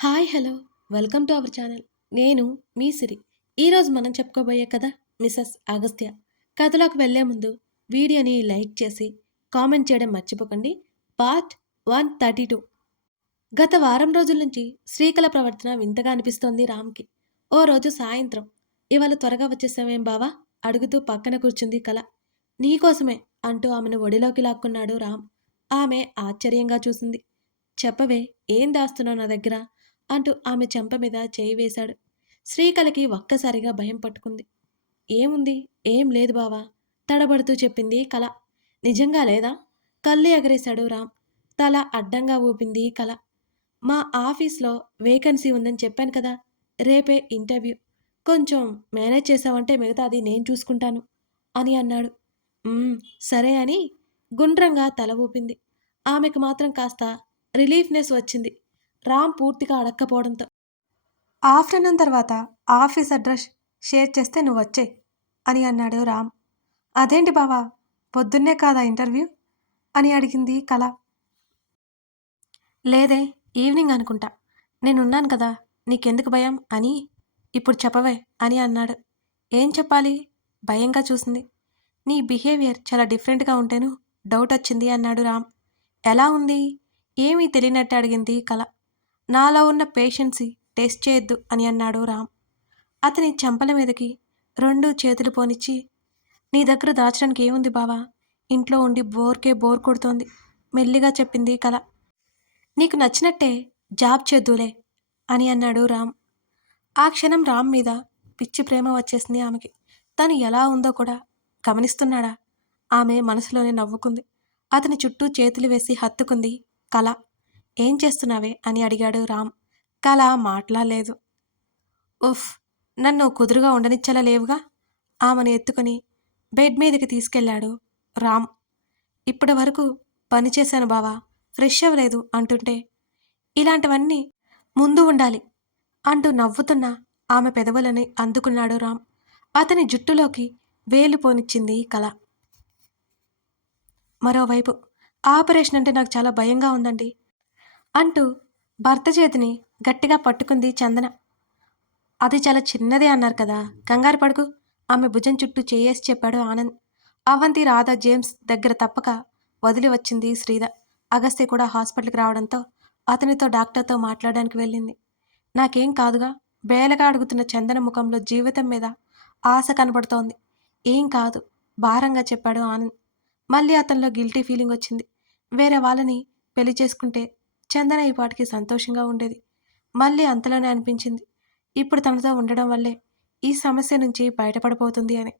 Hi hello welcome to our channel. నేను మీ సిరి. ఈరోజు మనం చెప్పుకోబోయే కథ మిసెస్ అగస్త్య. కథలోకి వెళ్లే ముందు వీడియోని లైక్ చేసి కామెంట్ చేయడం మర్చిపోకండి. పార్ట్ 132. గత వారం రోజుల నుంచి శ్రీకళ ప్రవర్తన వింతగా అనిపిస్తోంది రామ్కి. ఓ రోజు సాయంత్రం, ఇవాళ త్వరగా వచ్చేసావేం బావా అడుగుతూ పక్కన కూర్చుంది కళ. నీకోసమే అంటూ ఆమెను ఒడిలోకి లాక్కున్నాడు రామ్. ఆమె ఆశ్చర్యంగా చూసింది. చెప్పవే, ఏం దాస్తున్నావు నా దగ్గర అంటూ ఆమె చెంప మీద చేయి వేశాడు. శ్రీకళకి ఒక్కసారిగా భయం పట్టుకుంది. ఏముంది, ఏం లేదు బావా తడబడుతూ చెప్పింది కళ. నిజంగా లేదా? కళ్ళు ఎగరేశాడు రామ్. తల అడ్డంగా ఊపింది కళ. మా ఆఫీస్లో వేకెన్సీ ఉందని చెప్పాను కదా, రేపే ఇంటర్వ్యూ. కొంచెం మేనేజ్ చేసావంటే మిగతాది నేను చూసుకుంటాను అని అన్నాడు. "ఉమ్, సరే అని గుండ్రంగా తల ఊపింది. ఆమెకు మాత్రం కాస్త రిలీఫ్నెస్ వచ్చింది రామ్ పూర్తిగా అడక్కపోవడంతో. ఆఫ్టర్నూన్ తర్వాత ఆఫీస్ అడ్రస్ షేర్ చేస్తే నువ్వొచ్చేయ్ అని అన్నాడు రామ్. అదేంటి బావా, పొద్దున్నే కాదా ఇంటర్వ్యూ అని అడిగింది కళ. లేదే, ఈవినింగ్ అనుకుంటా. నేనున్నాను కదా, నీకెందుకు భయం అని. ఇప్పుడు చెప్పవే అని అన్నాడు. ఏం చెప్పాలి? భయంగా చూసింది. నీ బిహేవియర్ చాలా డిఫరెంట్గా ఉంటేను డౌట్ వచ్చింది అన్నాడు రామ్. ఎలా ఉంది? ఏమీ తెలియనట్టు అడిగింది కళ. నాలో ఉన్న పేషెన్సీ టెస్ట్ చేయొద్దు అని అన్నాడు రామ్. అతని చెంపల మీదకి రెండు చేతులు పోనిచ్చి, నీ దగ్గర దాచడానికి ఏముంది బావా, ఇంట్లో ఉండి బోర్ కొడుతోంది మెల్లిగా చెప్పింది కళ. నీకు నచ్చినట్టే జాబ్ చేద్దులే అని అన్నాడు రామ్. ఆ క్షణం రామ్ మీద పిచ్చి ప్రేమ వచ్చేసింది ఆమెకి. తను ఎలా ఉందో కూడా గమనిస్తున్నాడా? ఆమె మనసులోనే నవ్వుకుంది. అతని చుట్టూ చేతులు వేసి హత్తుకుంది కళ. ఏం చేస్తున్నావే అని అడిగాడు రామ్. కళ మాట్లాడలేదు. ఉఫ్, నన్ను కుదురుగా ఉండనిచ్చేలా లేవుగా. ఆమెను ఎత్తుకుని బెడ్ మీదకి తీసుకెళ్లాడు రామ్. ఇప్పటి వరకు పనిచేశాను బావా, ఫ్రెష్ అవ్వలేదు అంటుంటే, ఇలాంటివన్నీ ముందు ఉండాలి అంటూ నవ్వుతున్న ఆమె పెదవులని అందుకున్నాడు రామ్. అతని జుట్టులోకి వేలు పోనిచ్చింది కళ. మరోవైపు, ఆపరేషన్ అంటే నాకు చాలా భయంగా ఉందండి అంటూ భర్త చేతిని గట్టిగా పట్టుకుంది చందన. అది చాలా చిన్నదే అన్నారు కదా, కంగారు పడుకు ఆమె భుజం చుట్టూ చేయేసి చెప్పాడు ఆనంద్. అవంతి, రాధా, జేమ్స్ దగ్గర తప్పక వదిలి వచ్చింది శ్రీధ. అగస్త్య కూడా హాస్పిటల్కి రావడంతో అతనితో డాక్టర్తో మాట్లాడడానికి వెళ్ళింది. నాకేం కాదుగా బేలగా అడుగుతున్న చందన ముఖంలో జీవితం మీద ఆశ కనబడుతోంది. ఏం కాదు భారంగా చెప్పాడు ఆనంద్. మళ్ళీ అతనిలో గిల్టీ ఫీలింగ్ వచ్చింది. వేరే వాళ్ళని పెళ్లి చేసుకుంటే చందన ఈ పాటికి సంతోషంగా ఉండేది. మళ్ళీ అంతలోనే అనిపించింది, ఇప్పుడు తనతో ఉండడం వల్లే ఈ సమస్య నుంచి బయటపడిపోతుంది అని.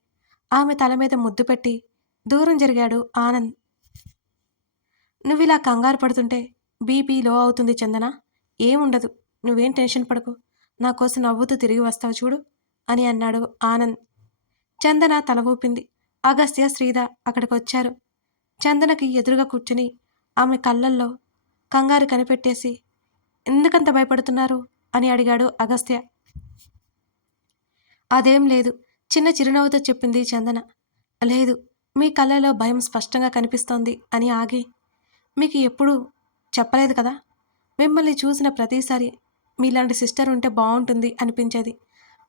ఆమె తల మీద ముద్దు పెట్టి దూరం జరిగాడు ఆనంద్. నువ్విలా కంగారు పడుతుంటే బీపీ లో అవుతుంది చందన. ఏముండదు, నువ్వేం టెన్షన్ పడకు, నా కోసం నవ్వుతూ తిరిగి వస్తావు చూడు అని అన్నాడు ఆనంద్. చందన తల ఊపింది. అగస్త్య, శ్రీధ అక్కడికొచ్చారు. చందనకి ఎదురుగా కూర్చుని ఆమె కళ్ళల్లో కంగారు కనిపెట్టేసి, ఎందుకంత భయపడుతున్నారు అని అడిగాడు అగస్త్య. అదేం లేదు, చిన్న చిరునవ్వుతో చెప్పింది చందన. లేదు, మీ కళ్ళలో భయం స్పష్టంగా కనిపిస్తోంది అని ఆగి, మీకు ఎప్పుడూ చెప్పలేదు కదా, మిమ్మల్ని చూసిన ప్రతిసారి మీలాంటి సిస్టర్ ఉంటే బాగుంటుంది అనిపించేది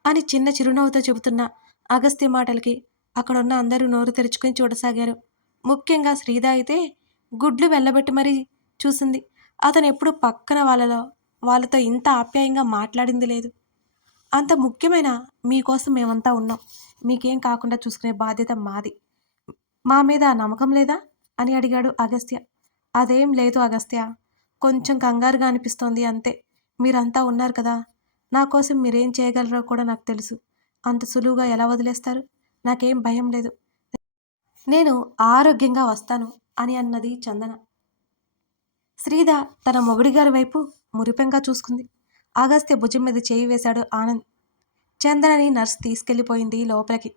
అని చిన్న చిరునవ్వుతో చెబుతున్న అగస్త్య మాటలకి అక్కడున్న అందరూ నోరు తెరుచుకుని చూడసాగారు. ముఖ్యంగా శ్రీధ అయితే గుడ్లు వెళ్ళబెట్టి మరీ చూసింది. అతను ఎప్పుడు పక్కన వాళ్ళతో ఇంత ఆప్యాయంగా మాట్లాడింది లేదు. అంత ముఖ్యమైన మీకోసం మేమంతా ఉన్నాం, మీకేం కాకుండా చూసుకునే బాధ్యత మాది, మా మీద నమ్మకం లేదా అని అడిగాడు అగస్త్య. అదేం లేదు అగస్త్య, కొంచెం కంగారుగా అనిపిస్తోంది అంతే. మీరంతా ఉన్నారు కదా, నా కోసం మీరేం చేయగలరో కూడా నాకు తెలుసు. అంత సులువుగా ఎలా వదిలేస్తారు? నాకేం భయం లేదు, నేను ఆరోగ్యంగా వస్తాను అని అన్నది చందన. శ్రీధ తన మొగుడిగారి వైపు మురిపెంగా చూసుకుంది. అగస్త్య భుజం మీద చేయి వేశాడు ఆనంద్. చందనని నర్స్ తీసుకెళ్లిపోయింది లోపలికి.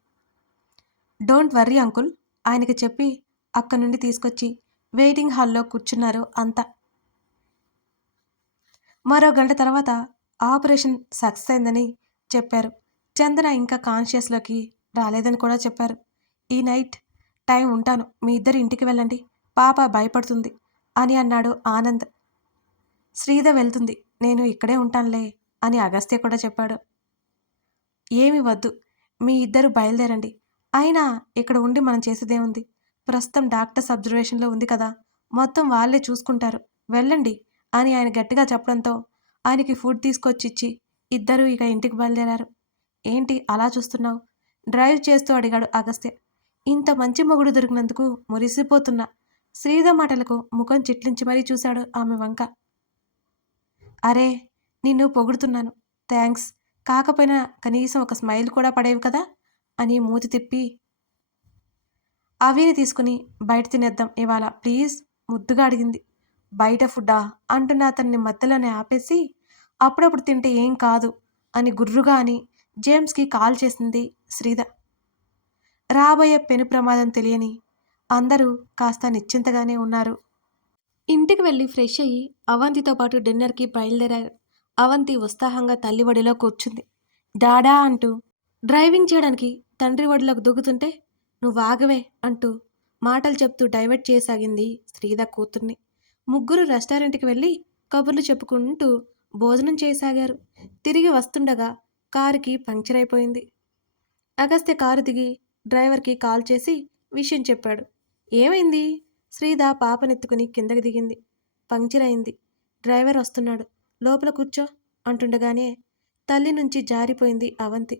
డోంట్ వర్రీ అంకుల్ ఆయనకి చెప్పి అక్కడి నుండి తీసుకొచ్చి వెయిటింగ్ హాల్లో కూర్చున్నారు అంతా. మరో గంట తర్వాత ఆపరేషన్ సక్సెస్ అయిందని చెప్పారు. చందన ఇంకా కాన్షియస్లోకి రాలేదని కూడా చెప్పారు. ఈ నైట్ టైం ఉంటాను, మీ ఇద్దరు ఇంటికి వెళ్ళండి, పాప భయపడుతుంది అని అన్నాడు ఆనంద్. శ్రీధ వెళ్తుంది, నేను ఇక్కడే ఉంటానులే అని అగస్త్య కూడా చెప్పాడు. ఏమి వద్దు, మీ ఇద్దరు బయలుదేరండి. అయినా ఇక్కడ ఉండి మనం చేసేదేముంది? ప్రస్తుతం డాక్టర్స్ అబ్జర్వేషన్లో ఉంది కదా, మొత్తం వాళ్ళే చూసుకుంటారు, వెళ్ళండి అని ఆయన గట్టిగా చెప్పడంతో ఆయనకి ఫుడ్ తీసుకొచ్చిచ్చి ఇద్దరూ ఇక ఇంటికి బయలుదేరారు. ఏంటి అలా చూస్తున్నావు? డ్రైవ్ చేస్తూ అడిగాడు అగస్త్య. ఇంత మంచి మొగుడు దొరికినందుకు మురిసిపోతున్నా. శ్రీధ మాటలకు ముఖం చిట్లించి మరీ చూశాడు ఆమె వంక. అరే, నిన్ను పొగుడుతున్నాను, థ్యాంక్స్. కాకపోయినా కనీసం ఒక స్మైల్ కూడా పడేవి కదా అని మూతి తిప్పి, అవిని తీసుకుని బయట తినేద్దాం ఇవాళ ప్లీజ్ ముద్దుగా అడిగింది. బయట ఫుడ్డా అంటున్న అతన్ని మధ్యలోనే ఆపేసి, అప్పుడప్పుడు తింటే ఏం కాదు అని గుర్రుగా అని జేమ్స్కి కాల్ చేసింది శ్రీధ. రాబోయే పెను ప్రమాదం తెలియని అందరూ కాస్త నిశ్చింతగానే ఉన్నారు. ఇంటికి వెళ్ళి ఫ్రెష్ అయ్యి అవంతితో పాటు డిన్నర్కి బయలుదేరారు. అవంతి ఉత్సాహంగా తల్లి ఒడిలో కూర్చుంది. డాడా అంటూ డ్రైవింగ్ చేయడానికి తండ్రి ఒడిలోకి దూకుతుంటే, నువ్వు ఆగవే అంటూ మాటలు చెప్తూ డైవర్ట్ చేయసాగింది శ్రీధ కూతుర్ని. ముగ్గురు రెస్టారెంట్కి వెళ్ళి కబుర్లు చెప్పుకుంటూ భోజనం చేయసాగారు. తిరిగి వస్తుండగా కారుకి పంక్చర్ అయిపోయింది. అగస్త్య కారు దిగి డ్రైవర్కి కాల్ చేసి విషయం చెప్పాడు. ఏమైంది? శ్రీధ పాపనెత్తుకుని కిందకి దిగింది. పంక్చర్ అయింది, డ్రైవర్ వస్తున్నాడు, లోపల కూర్చో అంటుండగానే తల్లి నుంచి జారిపోయింది అవంతి.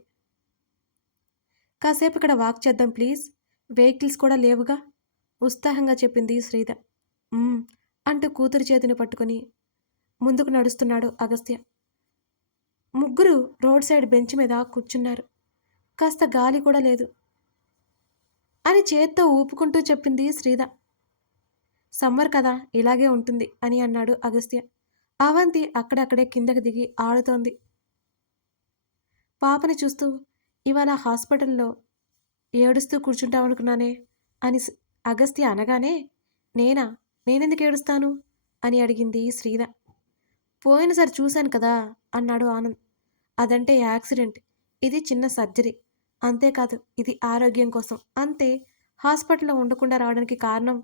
కాసేపు ఇక్కడ వాక్ చేద్దాం ప్లీజ్, వెహికల్స్ కూడా లేవుగా ఉత్సాహంగా చెప్పింది శ్రీధ. అంటూ కూతురు చేతిని పట్టుకుని ముందుకు నడుస్తున్నాడు అగస్త్య. ముగ్గురు రోడ్ సైడ్ బెంచ్ మీద కూర్చున్నారు. కాస్త గాలి కూడా లేదు అని చేత్తో ఊపుకుంటూ చెప్పింది శ్రీధ. సమ్మర్ కదా, ఇలాగే ఉంటుంది అని అన్నాడు అగస్త్య. అవంతి అక్కడక్కడే కిందకి దిగి ఆడుతోంది. పాపని చూస్తూ, ఇవాళ హాస్పిటల్లో ఏడుస్తూ కూర్చుంటామనుకున్నానే అని అగస్త్య అనగానే, నేనెందుకు ఏడుస్తాను అని అడిగింది శ్రీధ. పోయినసారి చూశాను కదా అన్నాడు ఆనంద్. అదంటే యాక్సిడెంట్, ఇది చిన్న సర్జరీ, అంతేకాదు ఇది ఆరోగ్యం కోసం, అంతే. హాస్పిటల్లో ఉండకుండా రావడానికి కారణం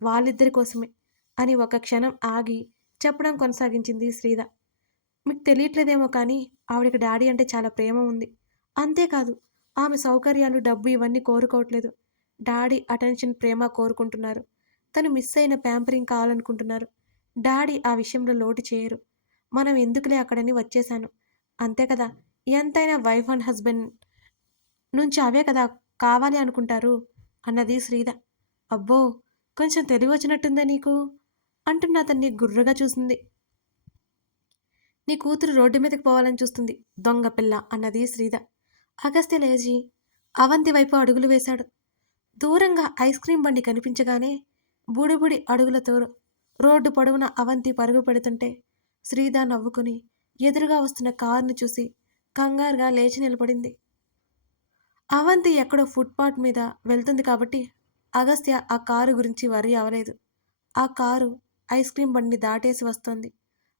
వాళ్ళిద్దరి కోసమే అని ఒక క్షణం ఆగి చెప్పడం కొనసాగించింది శ్రీధ. మీకు తెలియట్లేదేమో కానీ ఆవిడకి డాడీ అంటే చాలా ప్రేమ ఉంది. అంతేకాదు ఆమె సౌకర్యాలు, డబ్బు ఇవన్నీ కోరుకోవట్లేదు. డాడీ అటెన్షన్, ప్రేమ కోరుకుంటున్నారు. తను మిస్ అయిన ప్యాంపరింగ్ కావాలనుకుంటున్నారు. డాడీ ఆ విషయంలో లోటు చేయరు. మనం ఎందుకులే అక్కడని వచ్చేశాను, అంతే కదా. ఎంతైనా వైఫ్ అండ్ హస్బెండ్ నుంచి అవే కదా కావాలి అనుకుంటారు అన్నది శ్రీధ. అబ్బో, కొంచెం తెలివి వచ్చినట్టుందా నీకు అంటున్న అతన్ని గుర్రగా చూసింది. నీ కూతురు రోడ్డు మీదకి పోవాలని చూస్తుంది, దొంగ పిల్ల అన్నది శ్రీధ. అగస్త్య లేచి అవంతి వైపు అడుగులు వేశాడు. దూరంగా ఐస్ క్రీం బండి కనిపించగానే బుడిబుడి అడుగులతో రోడ్డు పొడవున అవంతి పరుగు పెడుతుంటే శ్రీధ నవ్వుకుని ఎదురుగా వస్తున్న కారుని చూసి కంగారుగా లేచి నిలబడింది. అవంతి ఎక్కడో ఫుట్పాత్ మీద వెళ్తుంది కాబట్టి అగస్త్య ఆ కారు గురించి వరి అవలేదు. ఆ కారు ఐస్ క్రీం బండిని దాటేసి వస్తోంది.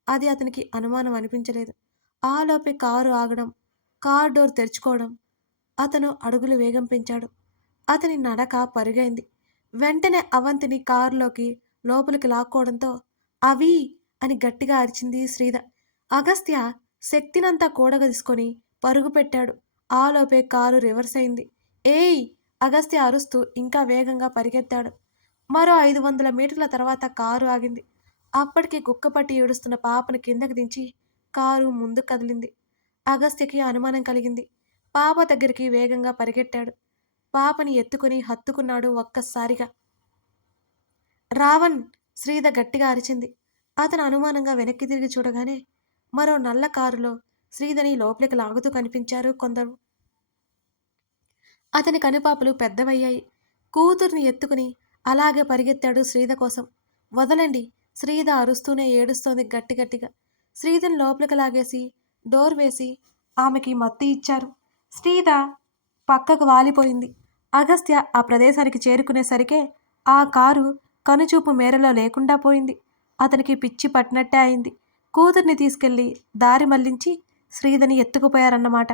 అది అతనికి అనుమానం అనిపించలేదు. ఆలోపే కారు ఆగడం, కార్ డోర్ తెరుచుకోవడం, అతను అడుగులు వేగం పెంచాడు. అతని నడక పరుగైంది. వెంటనే అవంతిని కారులోకి లోపలికి లాక్కోవడంతో అవి అని గట్టిగా అరిచింది శ్రీధ. అగస్త్య శక్తినంతా కూడగదీసుకొని పరుగు పెట్టాడు. ఆలోపే కారు రివర్స్ అయింది. ఏయ్! అగస్త్య అరుస్తూ ఇంకా వేగంగా పరిగెత్తాడు. మరో 500 మీటర్ల తర్వాత కారు ఆగింది. అప్పటికి గుక్కపట్టి ఏడుస్తున్న పాపను కిందకి దించి కారు ముందు కదిలింది. అగస్త్యకి అనుమానం కలిగింది. పాప దగ్గరికి వేగంగా పరిగెట్టాడు. పాపని ఎత్తుకుని హత్తుకున్నాడు ఒక్కసారిగా. రావణ్! శ్రీధ గట్టిగా అరిచింది. అతను అనుమానంగా వెనక్కి తిరిగి చూడగానే మరో నల్ల కారులో శ్రీధని లోపలికి లాగుతూ కనిపించారు కొందరు. అతని కనుపాపలు పెద్దవయ్యాయి. కూతుర్ని ఎత్తుకుని అలాగే పరిగెత్తాడు శ్రీధ కోసం. వదలండి! శ్రీధ అరుస్తూనే ఏడుస్తోంది గట్టిగట్టిగా. శ్రీధని లోపలికి లాగేసి డోర్ వేసి ఆమెకి మత్తు ఇచ్చారు. శ్రీధ పక్కకు వాలిపోయింది. అగస్త్య ఆ ప్రదేశానికి చేరుకునేసరికే ఆ కారు కనుచూపు మేరలో లేకుండా పోయింది. అతనికి పిచ్చి పట్టినట్టే అయింది. కూతుర్ని తీసుకెళ్లి దారి మళ్లించి శ్రీధని ఎత్తుకుపోయారన్నమాట.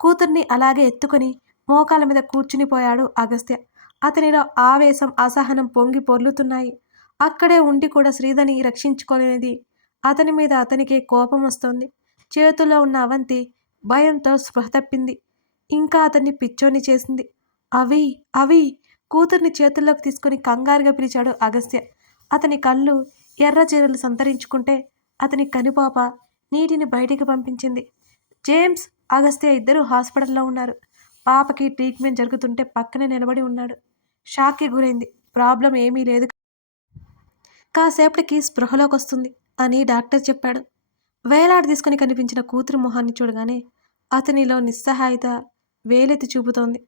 కూతుర్ని అలాగే ఎత్తుకుని మోకాల మీద కూర్చునిపోయాడు అగస్త్య. అతనిలో ఆవేశం, అసహనం పొంగి పొర్లుతున్నాయి. అక్కడే ఉండి కూడా శ్రీధని రక్షించుకోలేనిది అతని మీద అతనికే కోపం వస్తోంది. చేతుల్లో ఉన్న అవంతి భయంతో స్పృహ తప్పింది. ఇంకా అతన్ని పిచ్చోని చేసింది. అవి అవి కూతుర్ని చేతుల్లోకి తీసుకుని కంగారుగా పిలిచాడు అగస్త్య. అతని కళ్ళు ఎర్రచీరలు సంతరించుకుంటే అతని కనుపాప నీటిని బయటికి పంపించింది. జేమ్స్, అగస్త్య ఇద్దరూ హాస్పిటల్లో ఉన్నారు. పాపకి ట్రీట్మెంట్ జరుగుతుంటే పక్కనే నిలబడి ఉన్నాడు. షాక్కి గురైంది. ప్రాబ్లం ఏమీ లేదు, కాసేపటికి స్పృహలోకొస్తుంది అని డాక్టర్ చెప్పాడు. వేలాడి తీసుకుని కనిపించిన కూతురు మొహాన్ని చూడగానే అతనిలో నిస్సహాయత వేలెత్తి చూపుతోంది.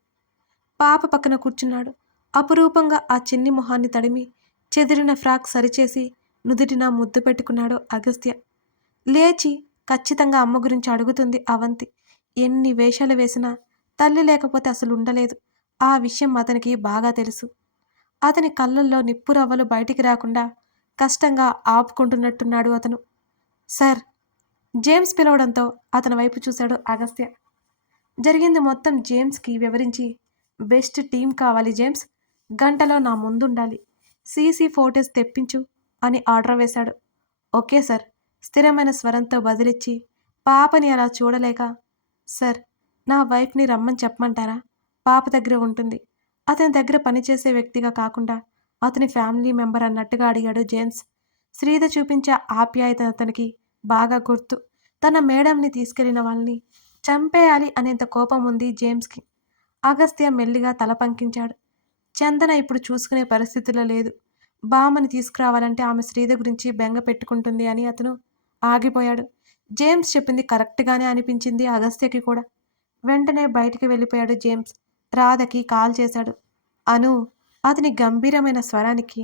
పాప పక్కన కూర్చున్నాడు. అపురూపంగా ఆ చిన్ని మొహాన్ని తడిమి చెదిరిన ఫ్రాక్ సరిచేసి నుదుటిన ముద్దు పెట్టుకున్నాడు అగస్త్య. లేచి ఖచ్చితంగా అమ్మ గురించి అడుగుతుంది అవంతి. ఎన్ని వేషాలు వేసినా తల్లి లేకపోతే అసలు ఉండలేదు. ఆ విషయం అతనికి బాగా తెలుసు. అతని కళ్ళల్లో నిప్పురవ్వలు బయటికి రాకుండా కష్టంగా ఆపుకుంటున్నట్టున్నాడు అతను. సార్, జేమ్స్ పిలవడంతో అతని వైపు చూశాడు అగస్త్య. జరిగింది మొత్తం జేమ్స్కి వివరించి, బెస్ట్ టీం కావాలి జేమ్స్, గంటలో నా ముందుండాలి, సీసీ ఫోటోస్ తెప్పించు అని ఆర్డర్ వేశాడు. ఓకే సార్, స్థిరమైన స్వరంతో బదిలిచ్చి పాపని అలా చూడలేక, సార్, నా వైఫ్ని రమ్మని చెప్పమంటారా, పాప దగ్గర ఉంటుంది, అతని దగ్గర పనిచేసే వ్యక్తిగా కాకుండా అతని ఫ్యామిలీ మెంబర్ అన్నట్టుగా అడిగాడు జేమ్స్. శ్రీధ చూపించే ఆప్యాయత అతనికి బాగా గుర్తు. తన మేడంని తీసుకెళ్లిన వాళ్ళని చంపేయాలి అనేంత కోపం ఉంది జేమ్స్కి. అగస్త్య మెల్లిగా తల పంకించాడు. చందన ఇప్పుడు చూసుకునే పరిస్థితిలో లేదు. బామ్మని తీసుకురావాలంటే ఆమె శ్రీధ గురించి బెంగ పెట్టుకుంటుంది అని అతను ఆగిపోయాడు. జేమ్స్ చెప్పింది కరెక్ట్గానే అనిపించింది అగస్త్యకి కూడా. వెంటనే బయటికి వెళ్ళిపోయాడు జేమ్స్. రాధకి కాల్ చేశాడు. అను, అతని గంభీరమైన స్వరానికి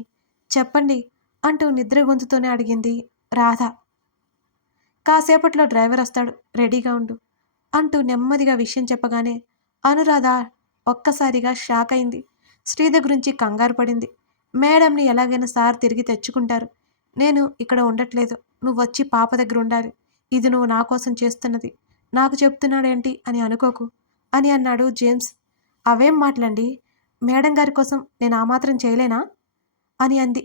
చెప్పండి అంటూ నిద్ర గొంతుతోనే అడిగింది రాధ. కాసేపట్లో డ్రైవర్ వస్తాడు, రెడీగా ఉండు అంటూ నెమ్మదిగా విషయం చెప్పగానే అనురాధ ఒక్కసారిగా షాక్ అయింది. శ్రీధ గురించి కంగారు పడింది. మేడంని ఎలాగైనా సార్ తిరిగి తెచ్చుకుంటారు. నేను ఇక్కడ ఉండట్లేదు, నువ్వు వచ్చి పాప దగ్గర ఉండాలి. ఇది నువ్వు నా కోసం చేస్తున్నది, నాకు చెప్తున్నాడేంటి అని అనుకోకు అని అన్నాడు జేమ్స్. అవేం మాటలండి, మేడం గారి కోసం నేను ఆ మాత్రం చేయలేనా అని అంది.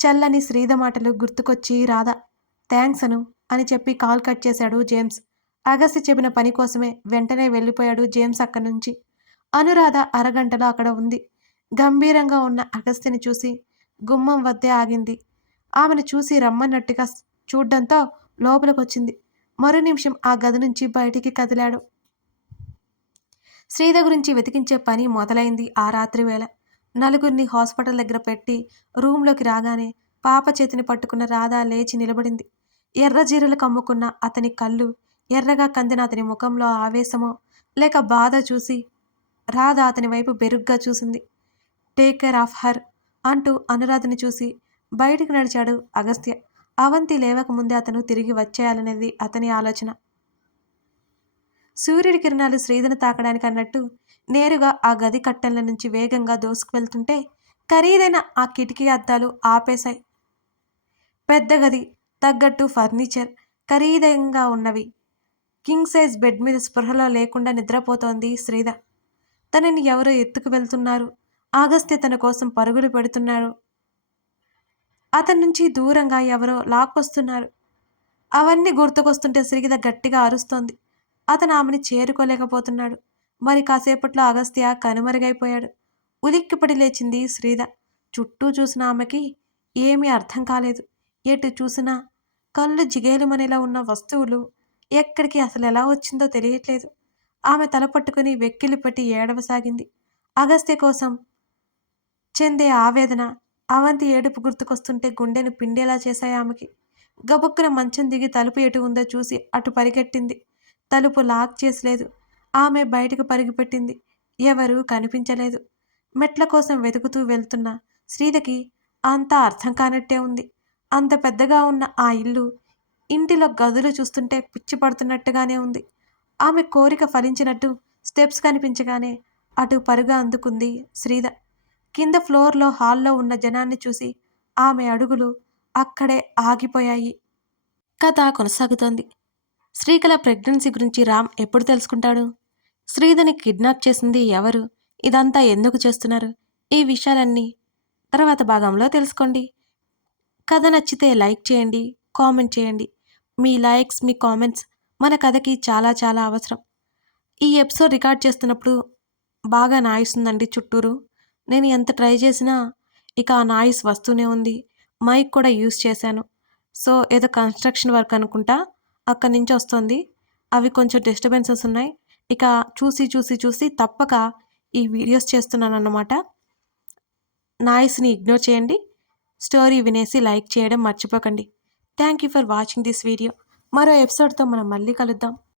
చల్లని శ్రీధ మాటలు గుర్తుకొచ్చి రాధ థ్యాంక్స్ అను అని చెప్పి కాల్ కట్ చేశాడు జేమ్స్. అగస్త్య చెప్పిన పని కోసమే వెంటనే వెళ్ళిపోయాడు జేమ్స్ అక్కడి నుంచి. అనురాధ అరగంటలో అక్కడ ఉంది. గంభీరంగా ఉన్న అగస్త్యని చూసి గుమ్మం వద్దే ఆగింది. ఆమెను చూసి రమ్మన్నట్టుగా చూడ్డంతో లోపలికొచ్చింది. మరో నిమిషం ఆ గది నుంచి బయటికి కదిలాడు. శ్రీధ గురించి వెతికించే పని మొదలైంది ఆ రాత్రి వేళ. నలుగురిని హాస్పిటల్ దగ్గర పెట్టి రూంలోకి రాగానే పాప చేతిని పట్టుకున్న రాధ లేచి నిలబడింది. ఎర్రజీరలు కమ్ముకున్న అతని కళ్ళు ఎర్రగా కందిన అతని ముఖంలో ఆవేశమో లేక బాధ చూసి రాధ అతని వైపు బెరుగ్గా చూసింది. టేక్ కేర్ ఆఫ్ హర్ అంటూ అనురాధని చూసి బయటికి నడిచాడు అగస్త్య. అవంతి లేవకముందే అతను తిరిగి వచ్చేయాలనేది అతని ఆలోచన. సూర్యుడి కిరణాలు శ్రీధను తాకడానికి అన్నట్టు నేరుగా ఆ గది కట్టెల నుంచి వేగంగా దూసుకువెళ్తుంటే ఖరీదైన ఆ కిటికీ అద్దాలు ఆపేశాయి. పెద్ద గది, తగ్గట్టు ఫర్నిచర్, ఖరీదైనగా ఉన్నవి. కింగ్ సైజ్ బెడ్ మీద స్పృహలో లేకుండా నిద్రపోతోంది శ్రీధ. తనని ఎవరో ఎత్తుకు వెళ్తున్నారు. అగస్త్య తన కోసం పరుగులు పెడుతున్నారు. అతని నుంచి దూరంగా ఎవరో లాక్కొస్తున్నారు. అవన్నీ గుర్తుకొస్తుంటే శ్రీధ గట్టిగా అరుస్తోంది. అతను ఆమెని చేరుకోలేకపోతున్నాడు. మరి కాసేపట్లో అగస్త్య కనుమరుగైపోయాడు. ఉలిక్కిపడి లేచింది శ్రీధ. చుట్టూ చూసిన ఆమెకి ఏమీ అర్థం కాలేదు. ఎటు చూసినా కళ్ళు జిగేలుమనేలా ఉన్న వస్తువులు ఎక్కడికి అసలు ఎలా వచ్చిందో తెలియట్లేదు. ఆమె తల పట్టుకుని వెక్కిలి పెట్టి ఏడవసాగింది. అగస్త్య కోసం చెందే ఆవేదన, అవంతి ఏడుపు గుర్తుకొస్తుంటే గుండెను పిండేలా చేశాయి ఆమెకి. గబుక్కున మంచం దిగి తలుపు ఎటు ఉందో చూసి అటు పరిగెట్టింది. తలుపు లాక్ చేసలేదు. ఆమె బయటకు పరుగుపెట్టింది. ఎవరూ కనిపించలేదు. మెట్ల కోసం వెతుకుతూ వెళ్తున్న శ్రీధకి అంతా అర్థం కానట్టే ఉంది. అంత పెద్దగా ఉన్న ఆ ఇల్లు, ఇంటిలో గదులు చూస్తుంటే పిచ్చి పడుతున్నట్టుగానే ఉంది. ఆమె కోరిక ఫలించినట్టు స్టెప్స్ కనిపించగానే అటు పరుగా అందుకుంది శ్రీధ. కింద ఫ్లోర్లో హాల్లో ఉన్న జనాన్ని చూసి ఆమె అడుగులు అక్కడే ఆగిపోయాయి. కథ కొనసాగుతోంది. శ్రీకళ ప్రెగ్నెన్సీ గురించి రామ్ ఎప్పుడు తెలుసుకుంటాడు? శ్రీధని కిడ్నాప్ చేసింది ఎవరు? ఇదంతా ఎందుకు చేస్తున్నారు? ఈ విషయాలన్నీ తర్వాత భాగంలో తెలుసుకోండి. కథ నచ్చితే లైక్ చేయండి, కామెంట్ చేయండి. మీ లైక్స్, మీ కామెంట్స్ మన కథకి చాలా చాలా అవసరం. ఈ ఎపిసోడ్ రికార్డ్ చేస్తున్నప్పుడు బాగా నాయిస్ ఉందండి చుట్టూరు. నేను ఎంత ట్రై చేసినా ఇక ఆ నాయిస్ వస్తూనే ఉంది. మైక్ కూడా యూజ్ చేశాను. సో, ఏదో కన్‌స్ట్రక్షన్ వర్క్ అనుకుంటా. అక్కడి నుంచి వస్తోంది. అవి కొంచెం డిస్టర్బెన్సెస్ ఉన్నాయి. ఇక చూసి తప్పక ఈ వీడియోస్ చేస్తున్నానన్నమాట. నాయిస్‌ని ఇగ్నోర్ చేయండి. స్టోరీ వినేసి లైక్ చేయడం మర్చిపోకండి. Thank you for watching this video. మరో ఎపిసోడ్‌తో మనం మళ్ళీ కలుద్దాం.